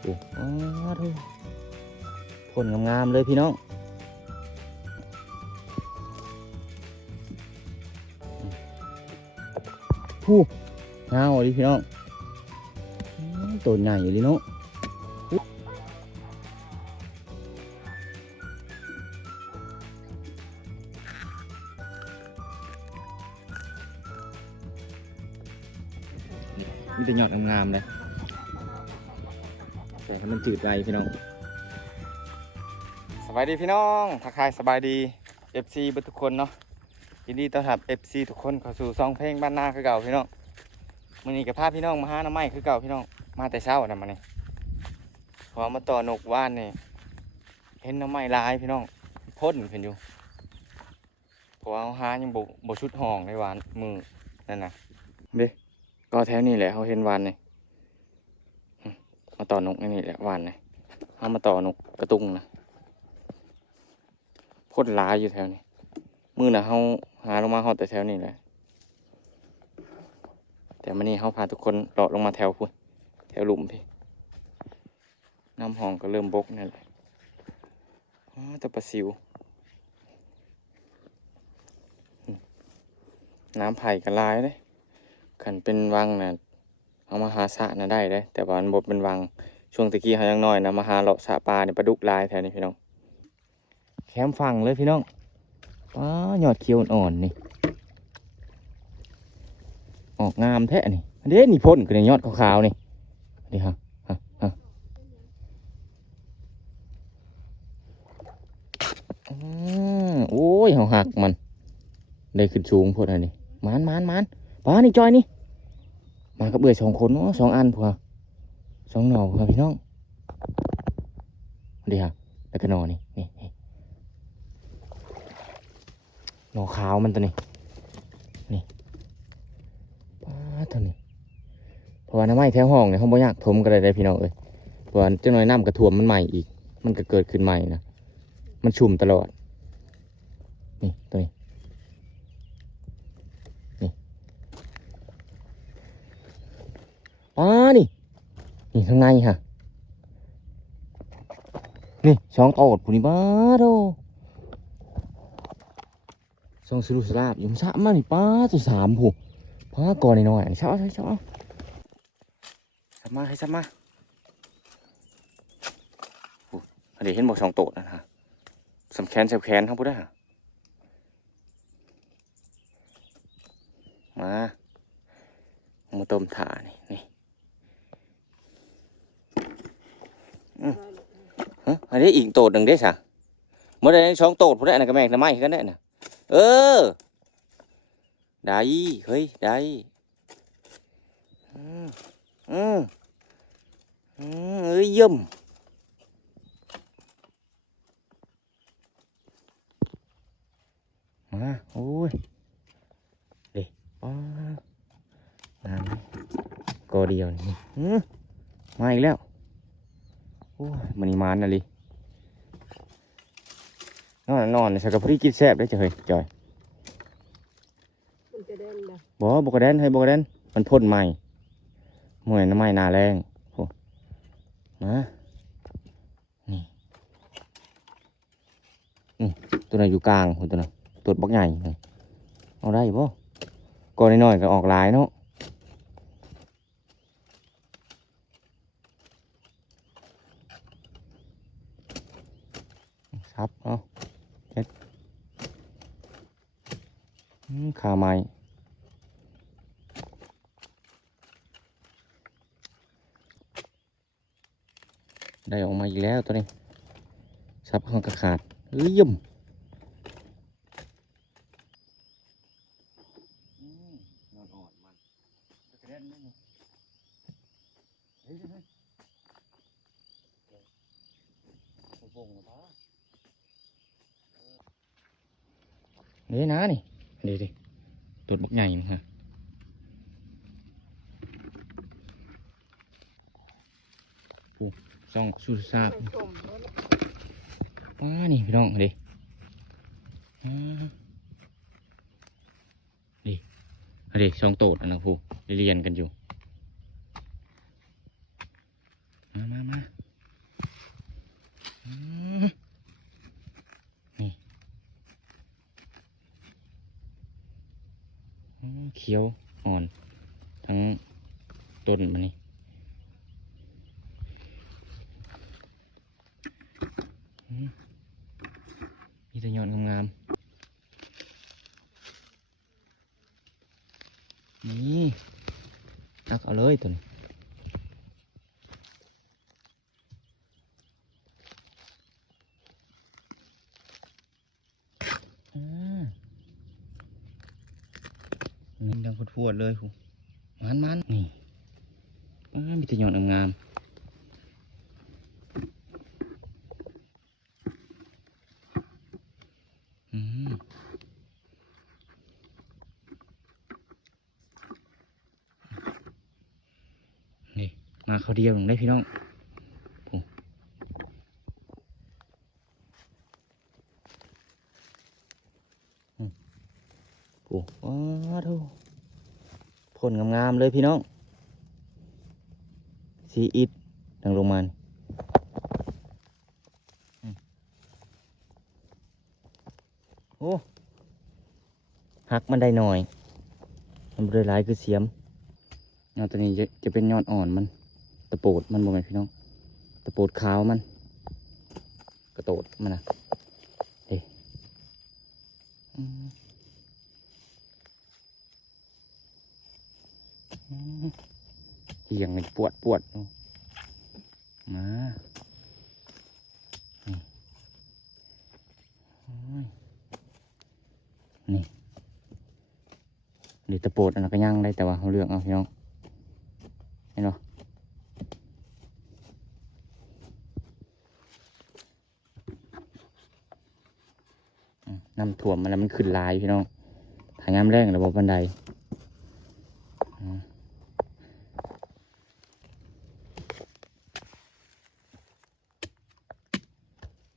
โอ้ทุผลงามๆเลยพี่น้องผู้งามดิพี่น้องตัวใหญ่เลยเนาะมีแต่ยอดงามๆเลย ให้มันจืดไปพี่น้องสบายดีพี่น้องทักทายสบายดี FC เบุทุกคนเนาะยินดีต้อนรับ FC ทุกคนเข้าสู่ซองเพลงบ้านนาคือเก่าพี่น้องมื้อนี้กับพาพี่น้องมาหาหน้ำไม้คือเก่าพี่น้องมาแต่เช้านะมานี่พอมาต่อนกว่านนี่เห็นหน้ำไม้ลายพี่น้องพ่นขึ้นอยู่เพราะว่าเขาหายังบ่บ่ชุดห้องในวานมือนั่นน่ะเด้ก็แถวนี้แหละเขาเห็นวานนี่ มาต่อนกนี่แหละวานนี่เขามาต่อนกกระตุ้งนะพ่นหลายอยู่แถวนี้มือน่ะเขาหาลงมาเขาแต่แถวนี้แหละแต่มันนี่เขาพาทุกคนเลาะลงมาแถวพุ่นแถวหลุมพี่น้ำหองก็เริ่มบกนั่นแหละอ๋อแตัวปลาซิว น้ำไผ่ก็หลายเลยขันเป็นวังน่ะ เอามาหาสะน่ะได้เลยแต่ว่ามันบดเป็นวังช่วงตะกี้เขายังน้อยนะมาหาเลาะสะปลาเนี่ยปลาดุกลายแถวนี้พี่น้อง แคมฟังเลยพี่น้องว้ายอดเขียวอ่อนนี่ ออกงามแท้นี่อันนี้นี่พ่นกันในยอดขาวๆนี่นี่ฮะฮะอืมโอ้ยเขาหักมัน ได้ขึ้นสูงพวกนั้นนี่มานมานมานป้านี่จอยนี่ มากับเบื่อสองคนเนาะสองอันพวสองหน่อพวพี่น้องดีฮะแล้วก็หน่อนี่นี่นี่หนอขาวมันตัวนี้นี่ป้าตัวนี้เพราะว่าน้ำไม้แถวห้องเนี่ยเขาบ่อยากถมกันเลยได้พี่น้องเอ้ยเพราะว่าเจ้าน้อยน้ำกระถ่วมมันใหม่อีก มันก็เกิดขึ้นใหม่นะมันชุ่มตลอดนี่ตัวนี้ ป้านี่ นี่ข้างในฮะนี่ช่องโตดผู้นี้บ้าโดซองสรุสลาบยู่มันสามมานี่ป้าตัวสามผู้ป้าก่อนหน่อยเช้าเช้าเช้าสัมมาให้สัมมาอ้อันนี้เห็นบอกสองโตดนะฮะสำแขนสำแขนทั้งพูดได้ฮะมามาต้มถานี่นี่อืมฮะ อันนี้อีกโตดหนึ่งได้สะเมื่อใดสองโตดพูดได้อันนั้นก็แม่งทำไมกันได้น่ะ เออ ได้เฮ้ยได้อืมอืมอืมเอ้ยยี่มมาโอ้ยเด็กป้างามเลยกอเดียวนี่อืมมาอีกแล้ว โอ้ยมันนี่มานนะลิ นอนนอนใส่กระเพาะกินแซ่บได้จะเฮ้ยจอยมันจะเด่นนะบ่บกระแดนให้บกระแดนมันพ่นใหม่มวยน้ำไม้นาแรงโอ้มานี่นี่ตัวนั้นอยู่กลางตัวนั้นตัวบักใหญ่นี่เอาได้บ่ก่อนน้อยๆก็ออกหลายเนาะครับเอาเจ็ดอืม ขาไม้ได้ออกมาอีกแล้วตัวนี้ซับห้องกระขาดเอ้ยยมนอนอ่อนมันกระเด็นนี่เฮ้ยเฮ้ยโป่งๆนะนี่นะนี่ดีดิตัวบักใหญ่มั้งฮะ ซ่องสุดซาบไปชมแล้วนะว้านี่พี่น้องดิอ่าดิดิช่องโตดอันนะพูเรียนกันอยู่ มามามาอืมนี่อืมเขียวอ่อน ทั้งต้นมันนี่อืมมีแต่ยอดงามๆนี่ตักเอาเลยตัวนี้ อ่านี่ดังพวดๆเลยคุณ มันมันนี่มีแต่ยอดงามอืมนี่มาเขาเดียวหนึ่งได้พี่น้องผมโอ้ว้าวโธ่ ผลงามๆเลยพี่น้อง สีอิดดังลงมานโอ้หักมันได้หน่อย มันบริหลายคือเสียมยอดตัวนี้จะจะเป็นยอดอ่อนมัน ตะโปดมันบ่แม่นพี่น้อง ตะโปดขาวมัน กระโตดมันนะเฮ้ เหี่ยงมันปวดปวดเอามานี่โอ้ยนี่นี่ตะโปดอันนั้นก็ย่างได้แต่ว่าเขาเลือกเอาพี่น้องเห็นปะอืมน้ำท่วมมันแล้วมันขึ้นลายพี่น้องทางน้ำแรงระบบบันไดอืม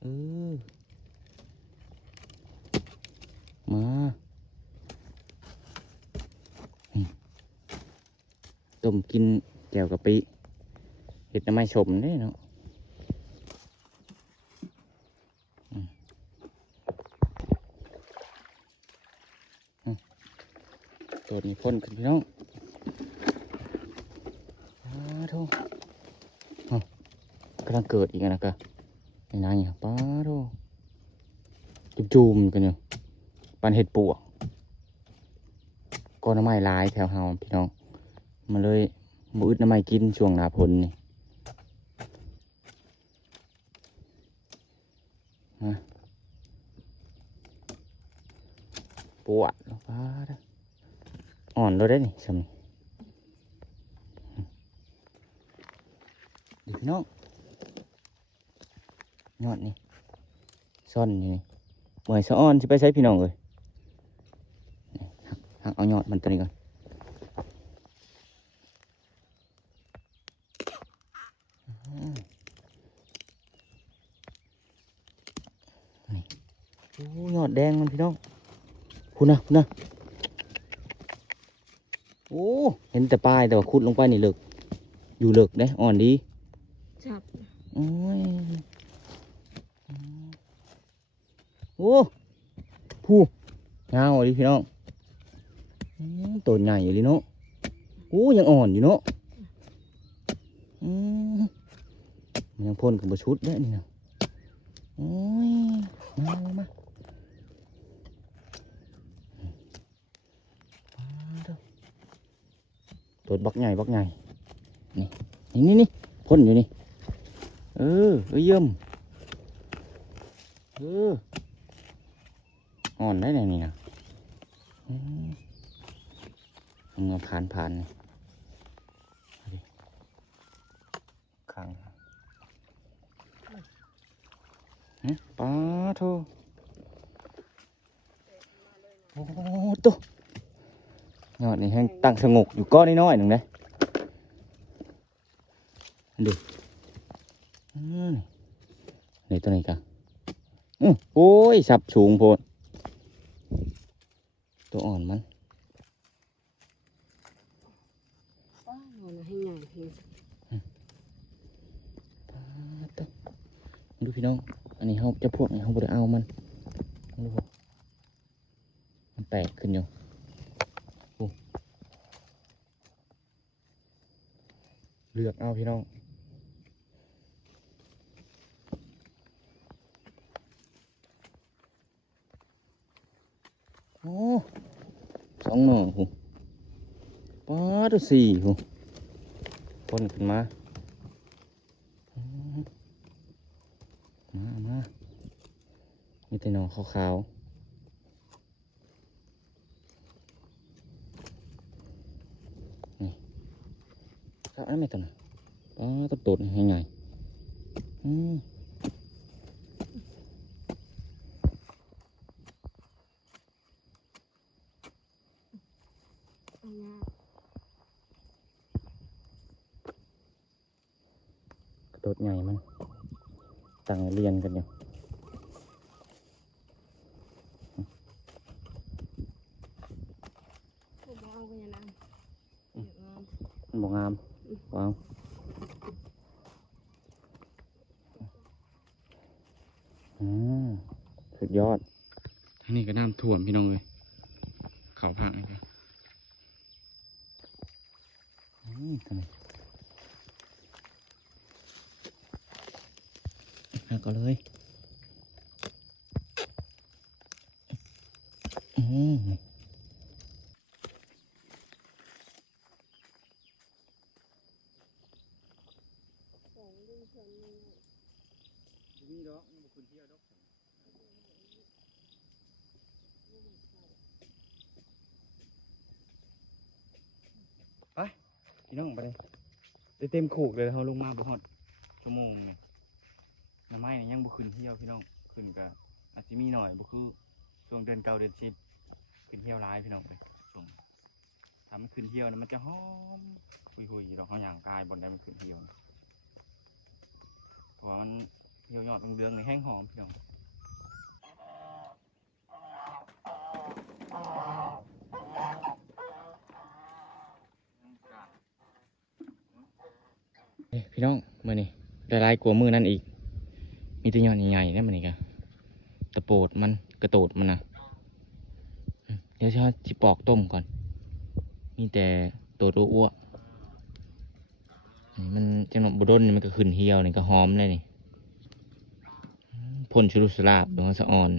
เออมาอืมต้มกินแก้วกะปิเห็ดน้ำไม้ ชมนี่เนาะตัวนี้พ่นกันพี่น้องอ้าโธ่อ้าวกำลังเกิดอีกนะกะในนั้นเนี่ยป้าโธ่จุ่มๆกันอยู่ปันเห็ดปวกก้อนน้ำไม้ลายแถวเฮาพี่น้อง มาเลยมืดน้ำไม้กินช่วงหนาพลนี่ ปวดแล้วป้าอ่อนแล้วได้นี่สำนีดูพี่น้องยอดนี่ซ่อนอยู่นี่เมื่อยสะอ้อนจะไปใช้พี่น้องเลยหักเอายอดมันตัวนี้ก่อนอืมนี่โอ้ยอดแดงมันพี่น้อง คุณนะคุณนะโอ้เห็นแต่ปลายแต่ว่าขุดลงไปนี่เลิกอยู่เลิกได้อ่อนดีจับโอ้ยโอ้ผู้งามอะดิพี่น้องอืมตัวใหญ่อยู่ดิเนาะโอ้ยังอ่อนอยู่เนาะอืมมันยังพ่นกับบชุดได้นี่นะโอ้ยมามามามาเด้อ ตัวบักใหญ่บักใหญ่นี่นี่นี่พ่นอยู่นี่ เออเอ้ยเยี่ยมเอออ่อนได้ไงนี่นะอืมเอามาผ่านผ่านเอาดิข้างฮะป้าโทโอ้ตัว ยอดนี่แห้งตั้งสงบอยู่ก้อนน้อยๆหนึ่งเลยดูอืมนี่ตัวนี้กันอือโอ้ยสับสูงโพดตัวอ่อนมันป้าหนอนให้ใหญ่เห็นดูพี่น้อง อันนี้เขาจะพวกนี้เขาบ่ได้เอามันดูบ่มันแตกขึ้นอยู่โอ้เลือกเอาพี่น้องโอ้สองหน่อหูป้าดสี่หูพ่นขึ้นมามมา มา มีแต่หน่อขาวๆนี่ นไม่ตัวน่ะป้าดตัวนี่ให้ไงกระโดดใหญ่มันตั้งเรียนกันอยู่ ผมเอาไปยังไงเดี๋ยวเอา มันบอกงามว้าวอืมสุดยอดทางนี้ก็น้ำ ท่วมพี่น้องเลยเขาพังเลยมทำไมหักก็เลยอืม ของลุงเพิ่นนี่ มีดอกมันบุคคลเที่ยวดอกไปพี่น้องไปเลยได้ เต็มโขกเลยเขาลงมาบุหอดชั่วโมงนี่น้ำไม้นี่ยังบุขึ้นเที่ยวพี่น้องขึ้นก็อาจจะมีหน่อยบุคือช่วงเดือนเก้าเดือนสิบขึ้นเที่ยวร้ายพี่น้องเลยช่วงทำขึ้นเที่ยวนะมันจะหอมหุยหุยๆดอกเขาอย่างกายบนได้มันขึ้นเที่ยวเพราะว่ามันเหี่ยวยอดเรืองในแห้งหอมพี่น้อง พี่น้องมือนี่ได้ลายกลัวมือนั่นอีก มีตัวยอดใหญ่ๆนะมันนี่กะตะโปดมันกระโตดมันนะเดี๋ยวฉันจิปอกต้มก่อน มีแต่ตัวตัวอ้วกมันจังหวะบุดนมันก็ขึ้นเหี่ยวนี่ก็หอมเลยนี่พ่นชุรุสลาบดวงสะออน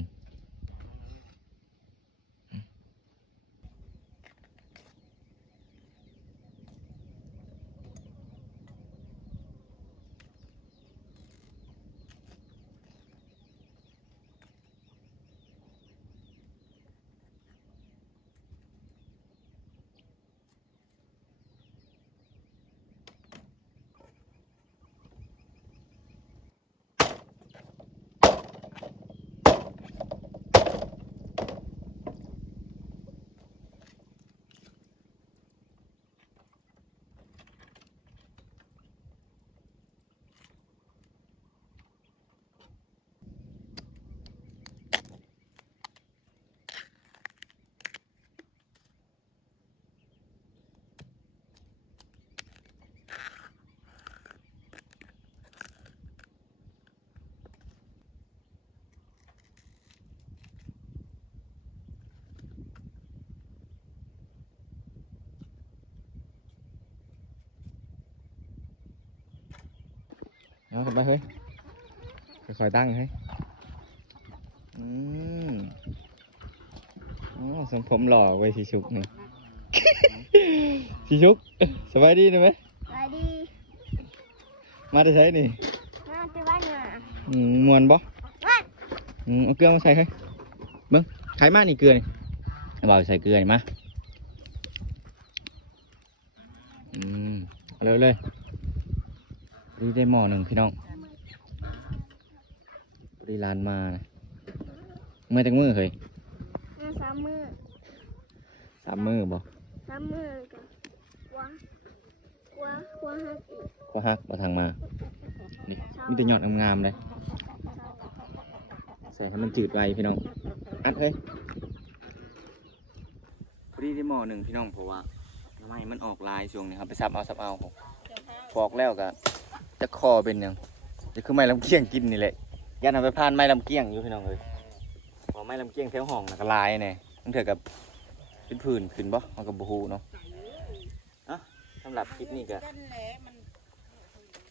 เอาขึ้นไปเฮ้ยค่อยๆตั้งเฮ้ยอืมอ๋อสมผมหล่อไว้ยสีชุกนี่สีชุกสบายดีนะไหมไปดีมาได้ใช้นี่มาที่บ้านน่ะอืมมวนบ่ว่าอืมเอาเกลือมาใส่ให้เบิ้งใครมานี่เกลือนี่เอาบ่าวใส่เกลือนี่มาอืมเอาเลยเลย ดีได้หม้อหนึ่งพี่น้องบริลานมานะเมื่อจากมือเคยมาสามมือสามมือบ่สามมือกันว้าว้าว้าฮักอีกก็ฮักมาทางมานี่มีแต่ยอดงามๆเลยใส่ให้มันจืดไวพี่น้องอัดเฮ้ยพอดีได้หม้อหนึ่งพี่น้องเพราะว่าน้ำไม้มันออกลายช่วงนี้ครับไปซับเอาซับเอาฟอกแล้วก็ จะคอเป็นหยังจะคือไม่ลำเคียงกินนี่แหละยันเอาไปพานไม้ลำเกี้ยงอยู่พี่น้องเลยพอไม้ลำเกี้ยงแถวห้องน่ะก็ลายเนี่ยมันเถื่อกับเป็นผื่นขึ้นบ่มันกับบูฮูเนาะอะสำหรับคลิปนี้ก็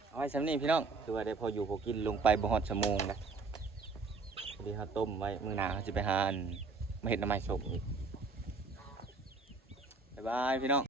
เอาไว้สำนี้พี่น้องคือว่าได้พออยู่พอกินลงไปบ่ฮอดชั่วโมงนะพอดีเขาต้มไว้มื้อหน้าเขาจะไปหาอันมาเห็ดน้ำไม้สมอีกบ๊ายบายพี่น้อง